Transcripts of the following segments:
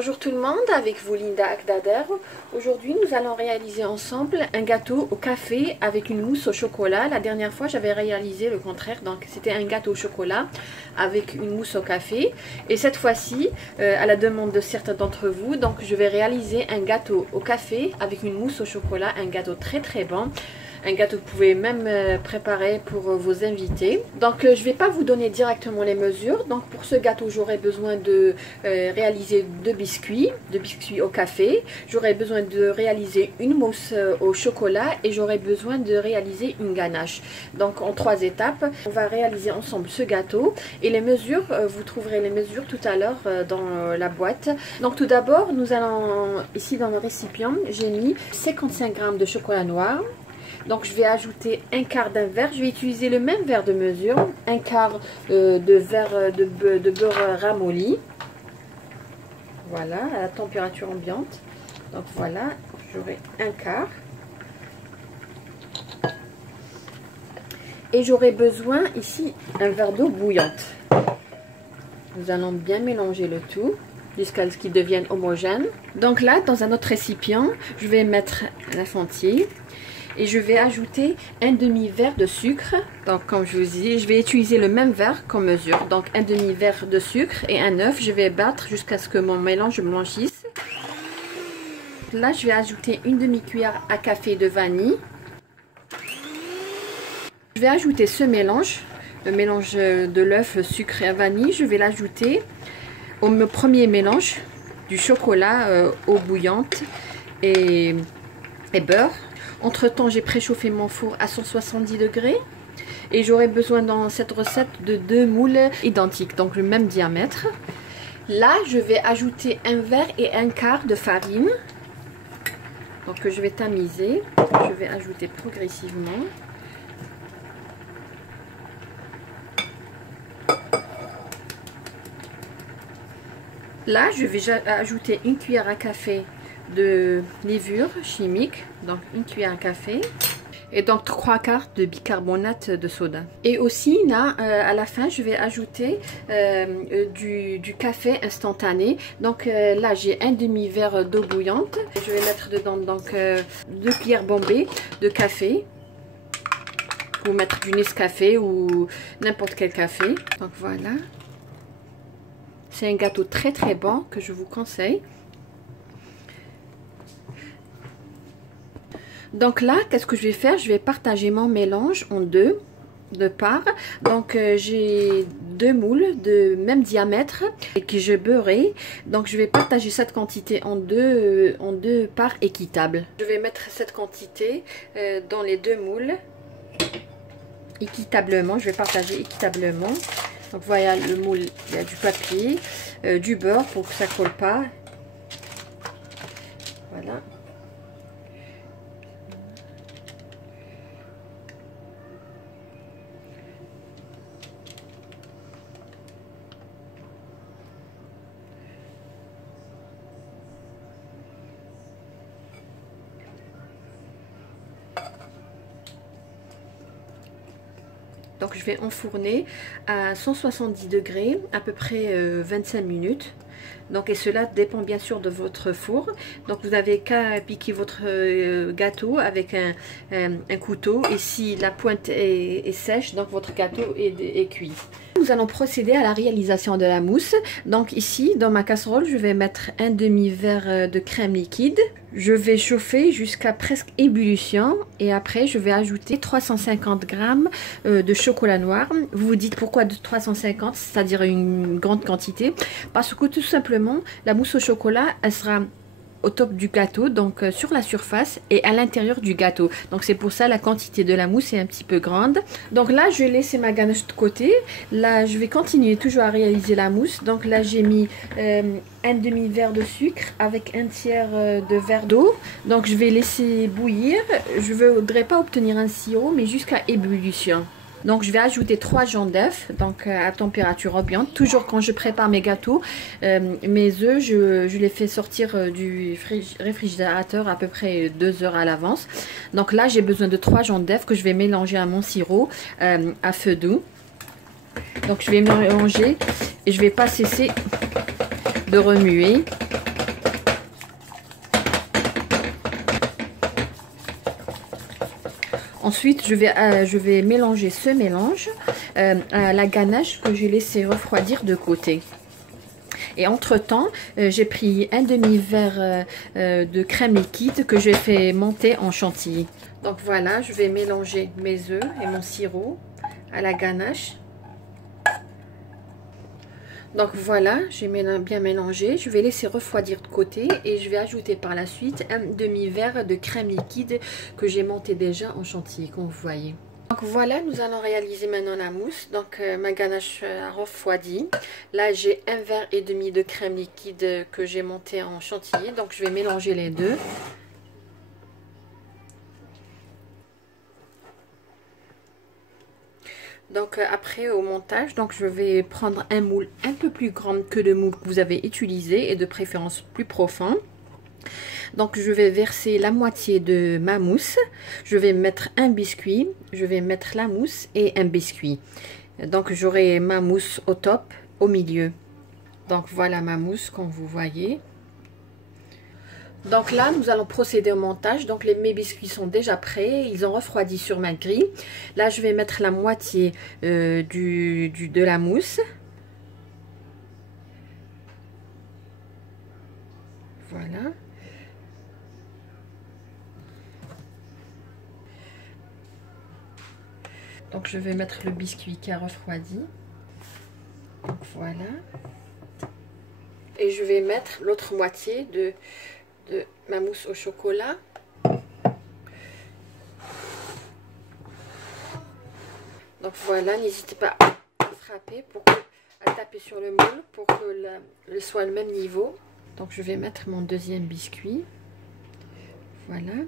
Bonjour tout le monde, avec vous Linda Akdader. Aujourd'hui nous allons réaliser ensemble un gâteau au café avec une mousse au chocolat. La dernière fois j'avais réalisé le contraire, donc c'était un gâteau au chocolat avec une mousse au café. Et cette fois-ci, à la demande de certains d'entre vous, donc je vais réaliser un gâteau au café avec une mousse au chocolat, un gâteau très bon. Un gâteau que vous pouvez même préparer pour vos invités. Donc je ne vais pas vous donner directement les mesures. Donc pour ce gâteau j'aurai besoin de réaliser deux biscuits au café. J'aurai besoin de réaliser une mousse au chocolat et j'aurai besoin de réaliser une ganache. Donc en 3 étapes, on va réaliser ensemble ce gâteau. Et les mesures, vous trouverez les mesures tout à l'heure dans la boîte. Donc tout d'abord, nous allons, ici dans le récipient, j'ai mis 55 g de chocolat noir. Donc je vais ajouter un quart d'un verre, je vais utiliser le même verre de mesure, un quart de verre de beurre ramolli. Voilà, à la température ambiante. Donc voilà, j'aurai un quart. Et j'aurai besoin ici un verre d'eau bouillante. Nous allons bien mélanger le tout jusqu'à ce qu'il devienne homogène. Donc là, dans un autre récipient, je vais mettre la entier. Et je vais ajouter un demi-verre de sucre. Donc comme je vous dis, je vais utiliser le même verre comme mesure. Donc un demi-verre de sucre et un œuf. Je vais battre jusqu'à ce que mon mélange blanchisse. Là, je vais ajouter une demi-cuillère à café de vanille. Je vais ajouter ce mélange, le mélange de l'œuf, le sucre et la vanille. Je vais l'ajouter au premier mélange du chocolat eau bouillante et beurre. Entre temps, j'ai préchauffé mon four à 170 degrés et j'aurai besoin dans cette recette de 2 moules identiques, donc le même diamètre. Là, je vais ajouter un verre et un quart de farine. Donc je vais tamiser, je vais ajouter progressivement. Là, je vais ajouter une cuillère à café de levure chimique, donc une cuillère à café, et donc 3 quarts de bicarbonate de soda. Et aussi là, à la fin, je vais ajouter du café instantané. Donc là, j'ai un demi-verre d'eau bouillante. Je vais mettre dedans donc 2 cuillères bombées de café. Pour mettre du Nescafé ou n'importe quel café. Donc voilà. C'est un gâteau très bon que je vous conseille. Donc là, qu'est-ce que je vais faire? Je vais partager mon mélange en deux de parts. Donc j'ai 2 moules de même diamètre et que je beurrai. Donc je vais partager cette quantité en deux parts équitables. Je vais mettre cette quantité dans les 2 moules équitablement. Je vais partager équitablement. Donc voilà le moule, il y a du papier, du beurre pour que ça colle pas. Voilà. Donc je vais enfourner à 170 degrés, à peu près 25 minutes. Donc, et cela dépend bien sûr de votre four. Donc vous n'avez qu'à piquer votre gâteau avec un couteau. Et si la pointe est sèche, donc votre gâteau est cuit. Nous allons procéder à la réalisation de la mousse. Donc ici, dans ma casserole, je vais mettre un demi-verre de crème liquide. Je vais chauffer jusqu'à presque ébullition. Et après, je vais ajouter 350 g de chocolat noir. Vous vous dites pourquoi de 350, c'est-à-dire une grande quantité? Parce que tout simplement, la mousse au chocolat, elle sera au top du gâteau, donc sur la surface et à l'intérieur du gâteau. Donc c'est pour ça la quantité de la mousse est un petit peu grande. Donc là, je vais laisser ma ganache de côté. Là, je vais continuer toujours à réaliser la mousse. Donc là, j'ai mis un demi-verre de sucre avec un tiers de verre d'eau. Donc je vais laisser bouillir. Je ne voudrais pas obtenir un sirop, mais jusqu'à ébullition. Donc je vais ajouter 3 jaunes d'œufs, donc à température ambiante. Toujours quand je prépare mes gâteaux, mes œufs, je les fais sortir du réfrigérateur à peu près 2 heures à l'avance. Donc là j'ai besoin de 3 jaunes d'œufs que je vais mélanger à mon sirop à feu doux. Donc je vais mélanger et je ne vais pas cesser de remuer. Ensuite, je vais mélanger ce mélange à la ganache que j'ai laissé refroidir de côté. Et entre temps, j'ai pris un demi-verre de crème liquide que j'ai fait monter en chantilly. Donc voilà, je vais mélanger mes œufs et mon sirop à la ganache. Donc voilà, j'ai bien mélangé. Je vais laisser refroidir de côté et je vais ajouter par la suite un demi-verre de crème liquide que j'ai monté déjà en chantilly, comme vous voyez. Donc voilà, nous allons réaliser maintenant la mousse. Donc ma ganache a refroidi. Là j'ai un verre et demi de crème liquide que j'ai monté en chantilly. Donc je vais mélanger les deux. Donc après au montage, donc je vais prendre un moule un peu plus grand que le moule que vous avez utilisé et de préférence plus profond. Donc je vais verser la moitié de ma mousse, je vais mettre un biscuit, je vais mettre la mousse et un biscuit. Donc j'aurai ma mousse au top, au milieu. Donc voilà ma mousse comme vous voyez. Donc là nous allons procéder au montage. Donc mes biscuits sont déjà prêts, ils ont refroidi sur ma grille. Là je vais mettre la moitié de la mousse. Voilà. Donc je vais mettre le biscuit qui a refroidi. Donc voilà. Et je vais mettre l'autre moitié de ma mousse au chocolat. Donc voilà, n'hésitez pas à frapper, à taper sur le moule pour que le soit le même niveau. Donc je vais mettre mon deuxième biscuit. Voilà.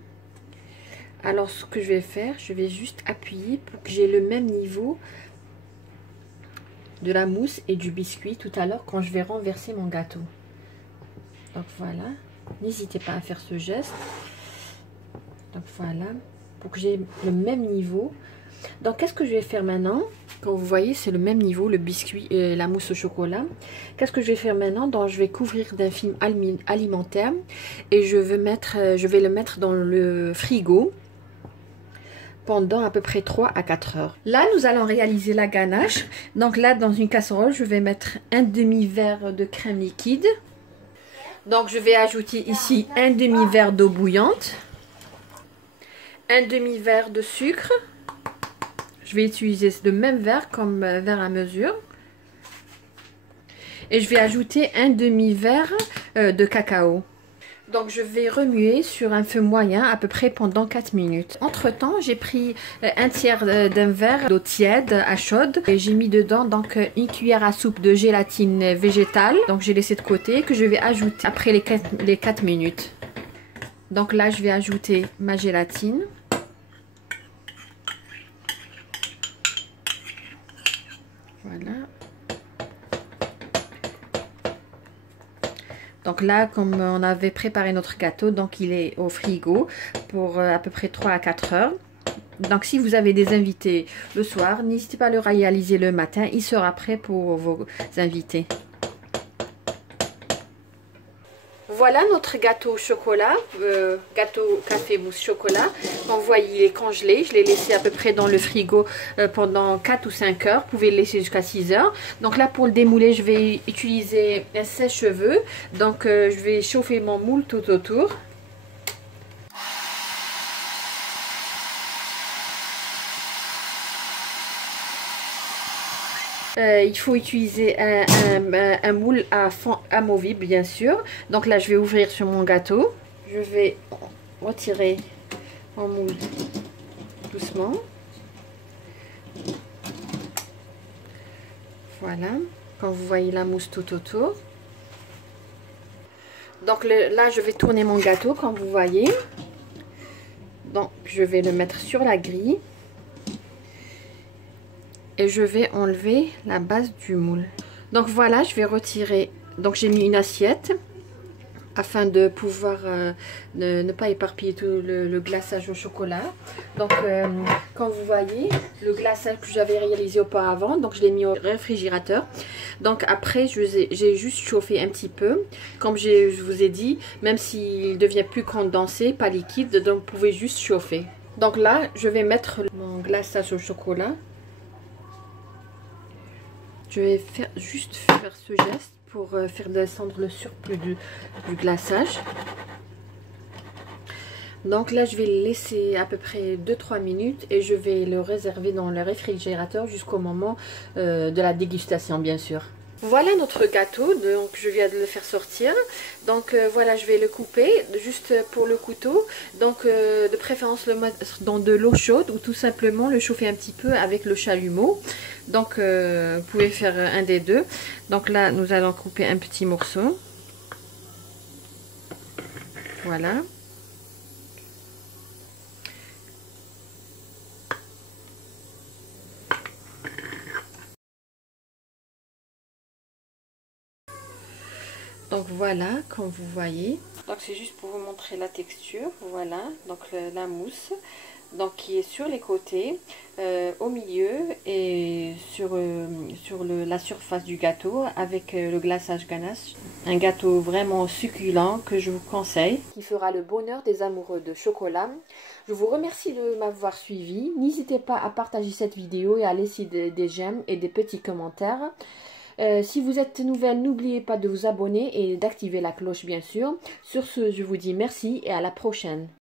Alors ce que je vais faire, je vais juste appuyer pour que j'ai le même niveau de la mousse et du biscuit tout à l'heure quand je vais renverser mon gâteau. Donc voilà, n'hésitez pas à faire ce geste. Donc voilà, pour que j'ai le même niveau. Donc qu'est-ce que je vais faire maintenant? Comme vous voyez, c'est le même niveau, le biscuit et la mousse au chocolat. Qu'est-ce que je vais faire maintenant? Donc je vais couvrir d'un film alimentaire et je vais le mettre dans le frigo pendant à peu près 3 à 4 heures. Là, nous allons réaliser la ganache. Donc là, dans une casserole, je vais mettre un demi-verre de crème liquide. Donc je vais ajouter ici un demi-verre d'eau bouillante, un demi-verre de sucre. Je vais utiliser le même verre comme verre à mesure. Et je vais ajouter un demi-verre de cacao. Donc je vais remuer sur un feu moyen à peu près pendant 4 minutes. Entre temps, j'ai pris un tiers d'un verre d'eau tiède à chaude. Et j'ai mis dedans donc une cuillère à soupe de gélatine végétale. Donc j'ai laissé de côté que je vais ajouter après les 4 minutes. Donc là, je vais ajouter ma gélatine. Voilà. Donc là, comme on avait préparé notre gâteau, donc il est au frigo pour à peu près 3 à 4 heures. Donc si vous avez des invités le soir, n'hésitez pas à le réaliser le matin. Il sera prêt pour vos invités. Voilà notre gâteau au chocolat, gâteau café mousse chocolat. Comme vous voyez, il est congelé. Je l'ai laissé à peu près dans le frigo pendant 4 ou 5 heures. Vous pouvez le laisser jusqu'à 6 heures. Donc là, pour le démouler, je vais utiliser un sèche-cheveux. Donc je vais chauffer mon moule tout autour. Il faut utiliser un moule à fond amovible, bien sûr. Donc là, je vais ouvrir sur mon gâteau. Je vais retirer mon moule doucement. Voilà. Quand vous voyez la mousse tout autour. Donc là, je vais tourner mon gâteau, comme vous voyez. Donc, je vais le mettre sur la grille. Et je vais enlever la base du moule. Donc voilà, je vais retirer. Donc j'ai mis une assiette afin de pouvoir ne pas éparpiller tout le glaçage au chocolat. Donc comme vous voyez, le glaçage que j'avais réalisé auparavant, donc je l'ai mis au réfrigérateur. Donc après, j'ai juste chauffé un petit peu. Comme je vous ai dit, même s'il devient plus condensé, pas liquide, donc vous pouvez juste chauffer. Donc là, je vais mettre mon glaçage au chocolat. Je vais juste faire ce geste pour faire descendre le surplus du glaçage. Donc là, je vais le laisser à peu près 2-3 minutes et je vais le réserver dans le réfrigérateur jusqu'au moment de la dégustation, bien sûr. Voilà notre gâteau, donc je viens de le faire sortir. Donc voilà, je vais le couper juste pour le couteau. Donc de préférence le mettre dans de l'eau chaude ou tout simplement le chauffer un petit peu avec le chalumeau. Donc vous pouvez faire un des deux. Donc là, nous allons couper un petit morceau. Voilà. Donc voilà, comme vous voyez. Donc c'est juste pour vous montrer la texture. Voilà, donc la mousse. Donc qui est sur les côtés, au milieu et sur la surface du gâteau avec le glaçage ganache. Un gâteau vraiment succulent que je vous conseille. Qui fera le bonheur des amoureux de chocolat. Je vous remercie de m'avoir suivi. N'hésitez pas à partager cette vidéo et à laisser des j'aime et des petits commentaires. Si vous êtes nouvelle, n'oubliez pas de vous abonner et d'activer la cloche bien sûr. Sur ce, je vous dis merci et à la prochaine.